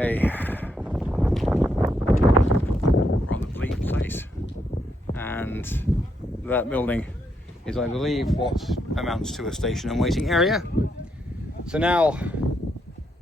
a rather bleak place, and that building is, I believe, what amounts to a station and waiting area. So now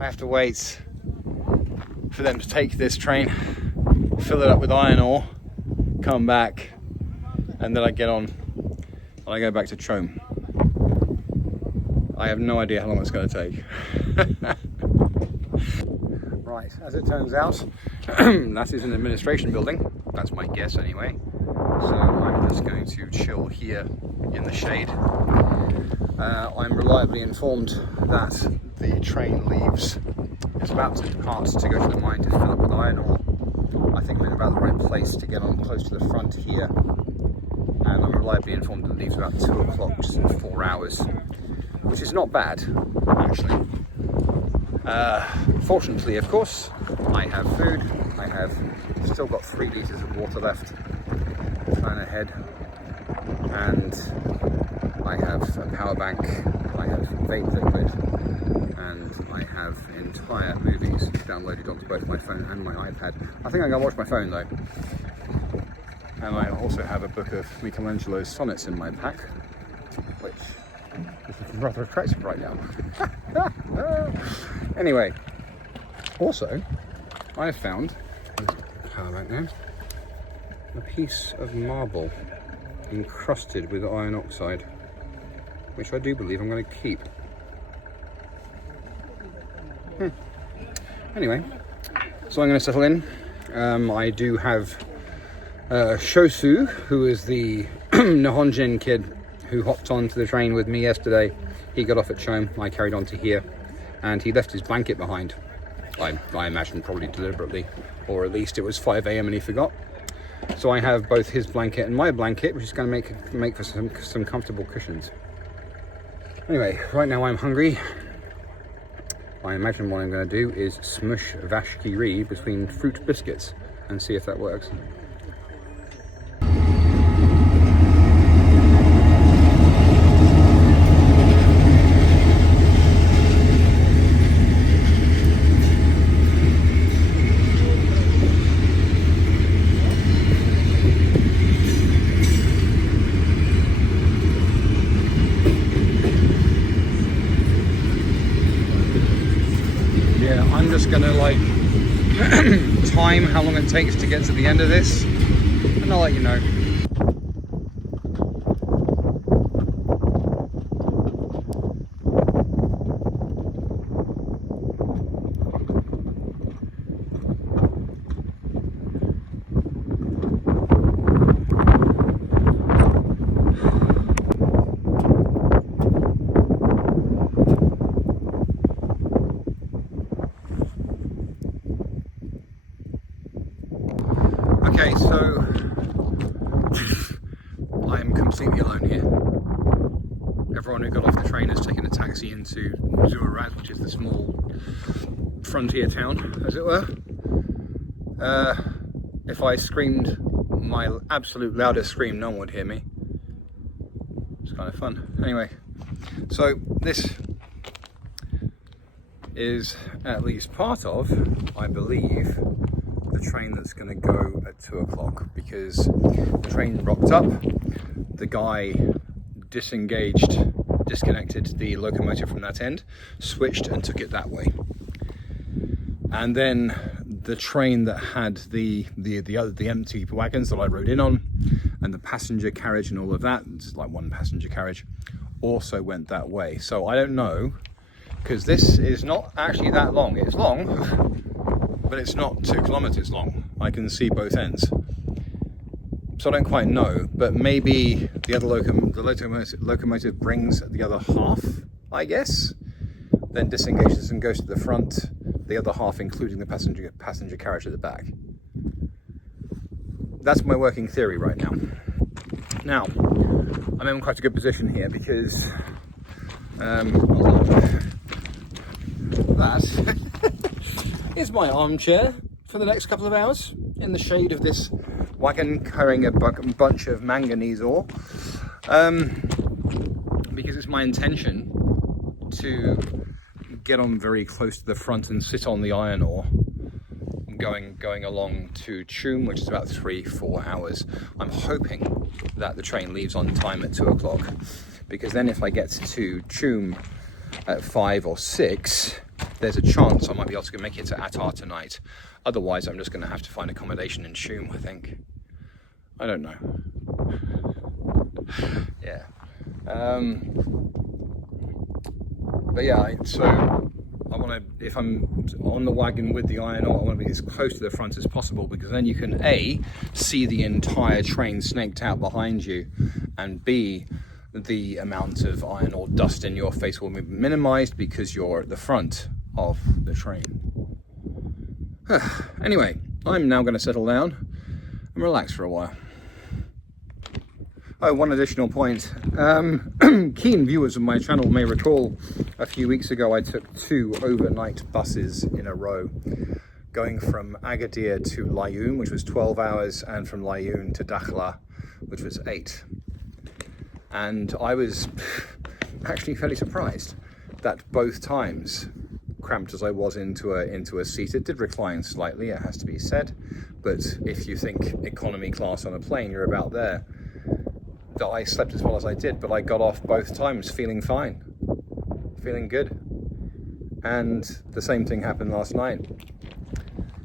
I have to wait for them to take this train, fill it up with iron ore, come back, and then I get on and I go back to Chome. I have no idea how long it's going to take. Right, as it turns out, that is an administration building. That's my guess anyway. So I'm just going to chill here in the shade. I'm reliably informed that the train leaves. It's about to depart to go to the mine to fill up with iron ore. I think we're in about the right place to get on close to the front here. And I'm reliably informed that it leaves about 2 o'clock, just in 4 hours, which is not bad, actually. Fortunately, of course, I have food. I have still got 3 litres of water left, plan ahead, and I have a power bank, I have vape liquid, and I have entire movies downloaded onto both my phone and my iPad. I think I'm going to watch my phone though. And I also have a book of Michelangelo's sonnets in my pack, which is rather attractive right now. Anyway, also, I have found, power bank now, a piece of marble encrusted with iron oxide, which I do believe I'm going to keep. Anyway, so I'm going to settle in. I do have Shosu, who is the Nihonjin kid who hopped onto the train with me yesterday. He got off at Chome, I carried on to here, and he left his blanket behind. I imagine probably deliberately, or at least it was 5 AM and he forgot. So I have both his blanket and my blanket, which is going to make for some comfortable cushions. Anyway, right now I'm hungry. I imagine what I'm going to do is smush vashki between fruit biscuits and see if that works. I'm just gonna time how long it takes to get to the end of this, and I'll let you know. Okay, so I'm completely alone here. Everyone who got off the train has taken a taxi into Zoérat, which is the small frontier town, as it were. If I screamed my absolute loudest scream, no one would hear me. It's kind of fun. Anyway, so this is at least part of, I believe, the train that's going to go at 2 o'clock, because the train rocked up, the guy disconnected the locomotive from that end, switched and took it that way. And then the train that had the empty wagons that I rode in on, and the passenger carriage and all of that, it's like one passenger carriage, also went that way. So I don't know, because this is not actually that long. It's long, but it's not 2 kilometers long. I can see both ends. So I don't quite know, but maybe the other locomotive brings the other half, I guess, then disengages and goes to the front, the other half including the passenger carriage at the back. That's my working theory right now. Now, I'm in quite a good position here because that is my armchair for the next couple of hours in the shade of this wagon carrying a bunch of manganese ore, because it's my intention to get on very close to the front and sit on the iron ore going along to Tuam, which is about 3-4 hours. I'm hoping that the train leaves on time at 2 o'clock, because then if I get to Tuam at 5 or 6, there's a chance I might be able to make it to Attar tonight. Otherwise, I'm just going to have to find accommodation in Tuam, I think. I don't know. Yeah. But yeah, so I want to, if I'm on the wagon with the iron ore, I want to be as close to the front as possible, because then you can A, see the entire train snaked out behind you, and B, the amount of iron ore dust in your face will be minimized because you're at the front of the train. Anyway, I'm now going to settle down and relax for a while. Oh, one additional point. Keen viewers of my channel may recall a few weeks ago I took 2 overnight buses in a row, going from Agadir to Laayoune, which was 12 hours, and from Laayoune to Dakhla, which was 8. And I was actually fairly surprised that both times, cramped as I was into a seat, it did recline slightly, it has to be said, but if you think economy class on a plane, you're about there. That I slept as well as I did, but I got off both times feeling fine, feeling good. And the same thing happened last night.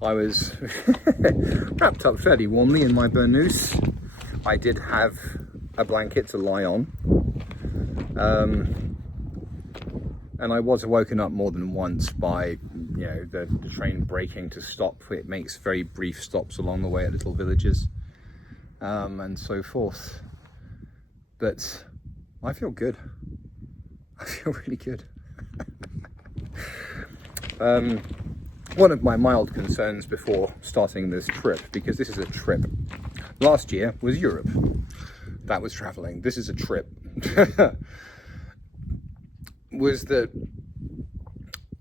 I was wrapped up fairly warmly in my burnous. I did have a blanket to lie on, and I was woken up more than once by the train braking to stop. It makes very brief stops along the way at little villages, and so forth. But I feel good. I feel really good. One of my mild concerns before starting this trip, because this is a trip. Last year was Europe. That was traveling. This is a trip. Was that,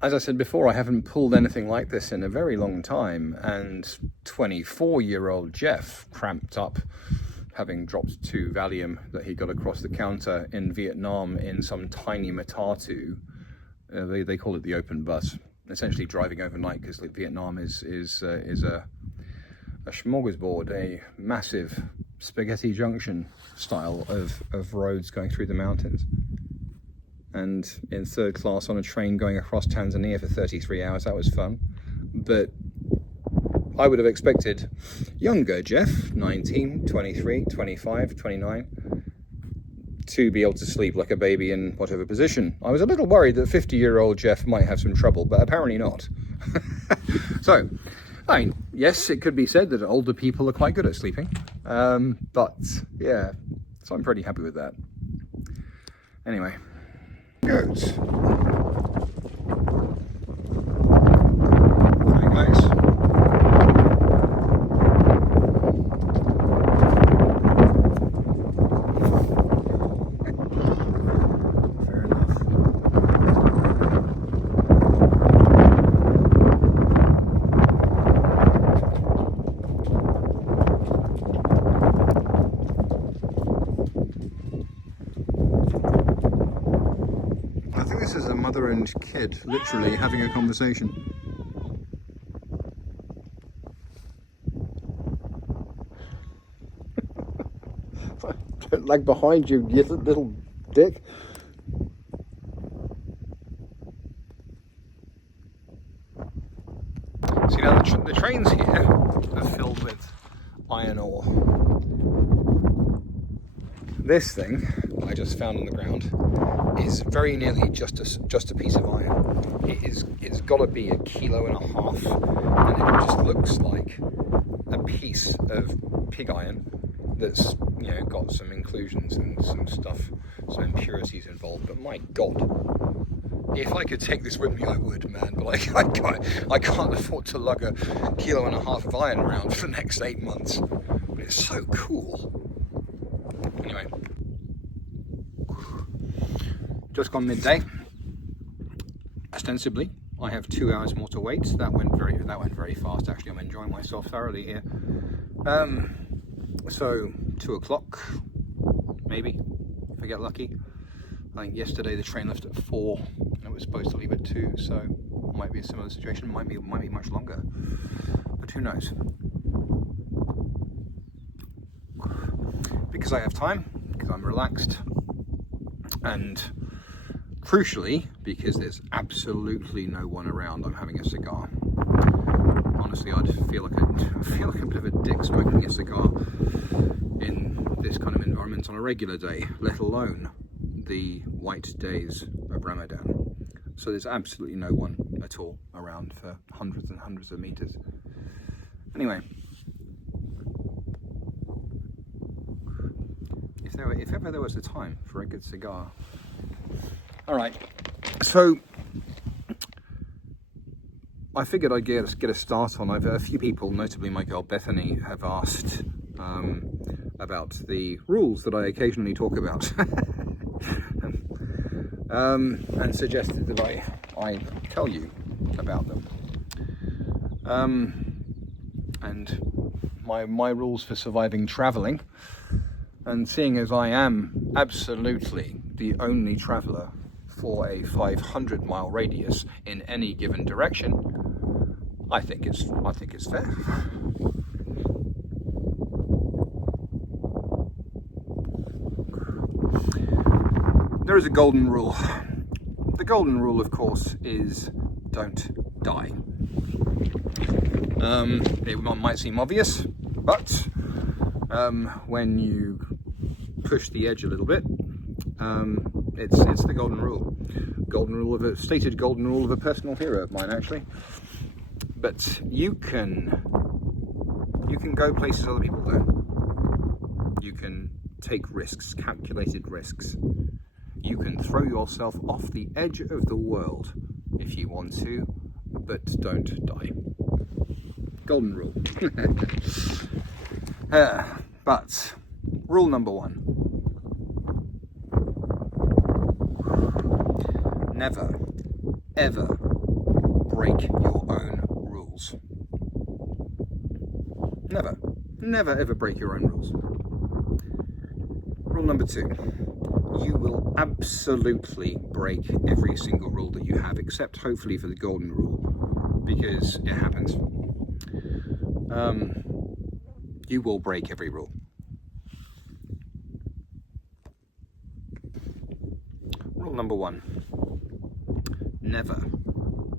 as I said before, I haven't pulled anything like this in a very long time, and 24-year-old Jeff cramped up, having dropped 2 Valium that he got across the counter in Vietnam in some tiny matatu. They call it the open bus. Essentially driving overnight, because Vietnam is a smorgasbord, a massive spaghetti junction style of roads going through the mountains. And in 3rd class on a train going across Tanzania for 33 hours, that was fun. But I would have expected younger Jeff, 19, 23, 25, 29, to be able to sleep like a baby in whatever position. I was a little worried that 50-year-old Jeff might have some trouble, but apparently not. So, I mean, yes, it could be said that older people are quite good at sleeping, but yeah, so I'm pretty happy with that. Anyway, goes. Very nice. This is a mother and kid literally having a conversation. Don't lag behind you, you little dick. See, now the trains here are filled with iron ore. This thing I just found on the ground is very nearly just a piece of iron. It's got to be 1.5 kilos, and it just looks like a piece of pig iron that's got some inclusions and some stuff, some impurities involved. But my God, if I could take this with me, I would, man. But I can't afford to lug 1.5 kilos of iron around for the next 8 months. But it's so cool. Anyway. Just gone midday. Ostensibly, I have 2 hours more to wait. That went very fast. Actually, I'm enjoying myself thoroughly here. So 2 o'clock, maybe, if I get lucky. I think yesterday the train left at 4, and it was supposed to leave at 2. So might be a similar situation, might be much longer, but who knows? Because I have time, because I'm relaxed, and crucially, because there's absolutely no one around, I'm having a cigar. Honestly, I'd feel like a bit of a dick smoking a cigar in this kind of environment on a regular day, let alone the white days of Ramadan. So there's absolutely no one at all around for hundreds and hundreds of meters. Anyway, if ever there was a time for a good cigar. All right, so I figured I'd get a start on. A few people, notably my girl Bethany, have asked about the rules that I occasionally talk about, and suggested that I tell you about them. And my rules for surviving travelling. And seeing as I am absolutely the only traveller for a 500-mile radius in any given direction, I think it's fair. There is a golden rule. The golden rule, of course, is don't die. It might seem obvious, but when you push the edge a little bit, it's the golden rule. Stated golden rule of a personal hero of mine, actually. But you can go places other people don't. You can take risks, calculated risks. You can throw yourself off the edge of the world if you want to, but don't die. Golden rule. But rule number 1. Never, ever break your own rules. Never ever break your own rules. Rule number 2. You will absolutely break every single rule that you have, except hopefully for the golden rule, because it happens. You will break every rule. Rule number 1. Never,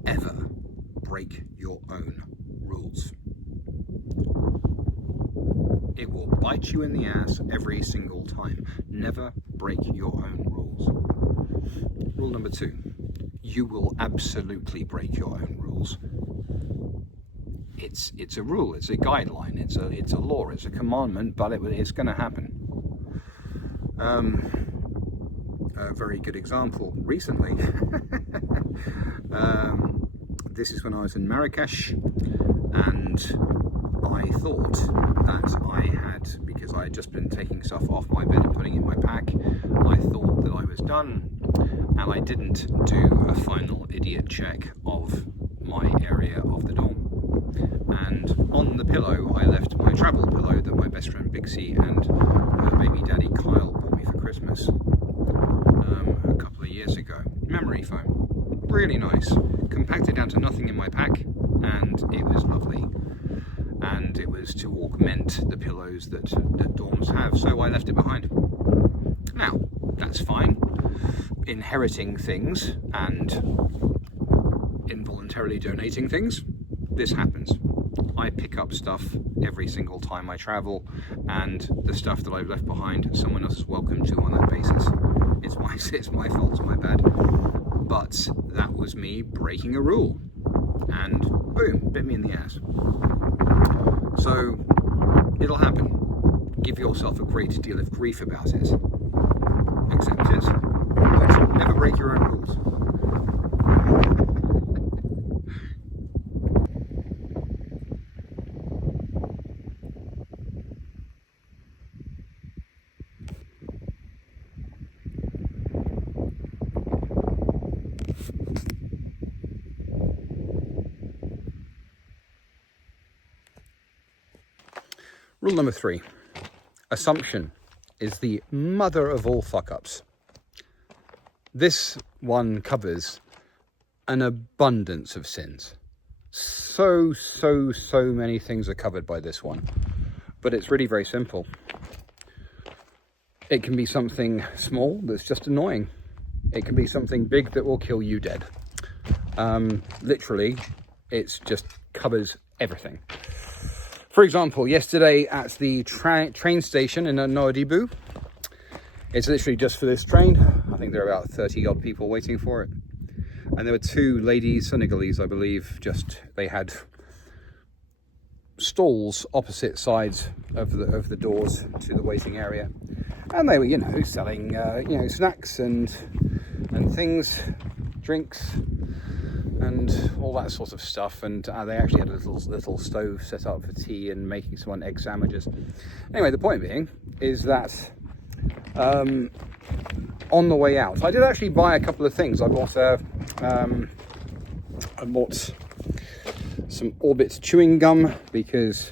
ever break your own rules. It will bite you in the ass every single time. Never break your own rules. Rule number 2. You will absolutely break your own rules. It's a rule, it's a guideline, it's a law, it's a commandment, but it's going to happen. A very good example recently. This is when I was in Marrakesh, and I thought that I had, because I had just been taking stuff off my bed and putting it in my pack, I thought that I was done, and I didn't do a final idiot check of my area of the dorm. And on the pillow, I left my travel pillow that my best friend Bixie and her baby daddy Kyle bought me for Christmas a couple of years ago. Memory foam. Really nice. Compacted down to nothing in my pack, and it was lovely. And it was to augment the pillows that dorms have, so I left it behind. Now, that's fine. Inheriting things and involuntarily donating things, this happens. I pick up stuff every single time I travel, and the stuff that I've left behind, someone else is welcome to on that basis. It's my fault, it's my bad. But that was me breaking a rule, and boom, bit me in the ass. So it'll happen. Give yourself a great deal of grief about it. Accept it, but never break your own rules. Rule number 3, assumption is the mother of all fuck-ups. This one covers an abundance of sins. So many things are covered by this one. But it's really very simple. It can be something small that's just annoying. It can be something big that will kill you dead. Literally, it just covers everything. For example, yesterday at the train station in Nouadhibou, it's literally just for this train. I think there are about 30 odd people waiting for it. And there were two ladies, Senegalese, I believe, they had stalls opposite sides of the doors to the waiting area. And they were, selling, snacks and things, drinks, and all that sort of stuff. And they actually had a little stove set up for tea and making someone egg sandwiches. Anyway, the point being is that on the way out, I did actually buy a couple of things. I bought some Orbit chewing gum, because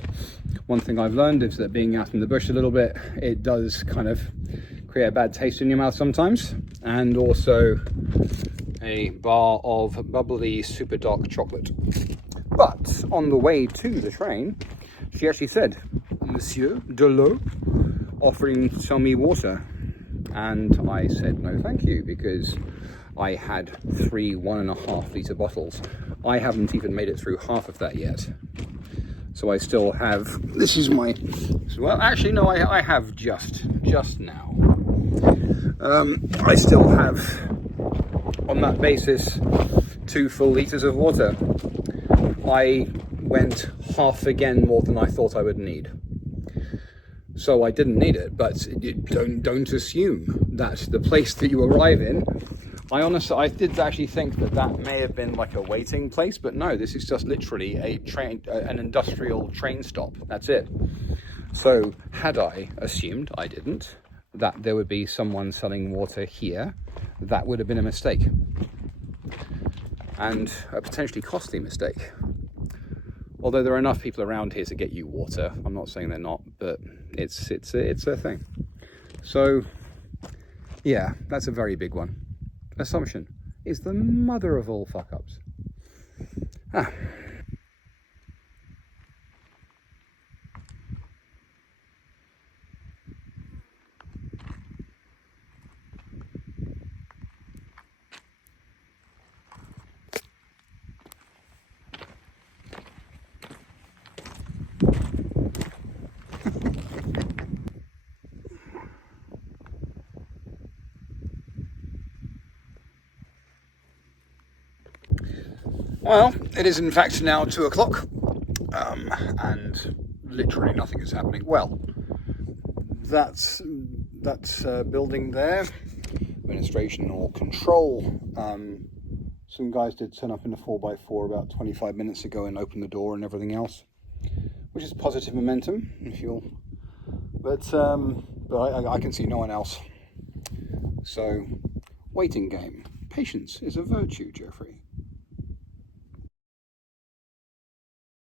one thing I've learned is that being out in the bush a little bit, it does kind of create a bad taste in your mouth sometimes. And also a bar of bubbly super dark chocolate. But on the way to the train, she actually said, "Monsieur, de l'eau," offering to sell me water. And I said no thank you, because I had 3 1.5 litre bottles. I haven't even made it through half of that yet. So I still have, this is my, well actually no, I have just now. I still have, on that basis, 2 full litres of water. I went half again more than I thought I would need. So I didn't need it, but don't assume that the place that you arrive in, I did actually think that may have been like a waiting place, but no, this is just literally an industrial train stop. That's it. So had I assumed, I didn't, that there would be someone selling water here, that would have been a mistake. And a potentially costly mistake. Although there are enough people around here to get you water. I'm not saying they're not, but it's a thing. So yeah, that's a very big one. Assumption is the mother of all fuck-ups. Well, it is in fact now 2 o'clock, and literally nothing is happening. Well, that building there, administration or control, some guys did turn up in a 4x4 about 25 minutes ago and open the door and everything else, which is positive momentum, if you'll. But I can see no one else. So, waiting game. Patience is a virtue, Geoffrey.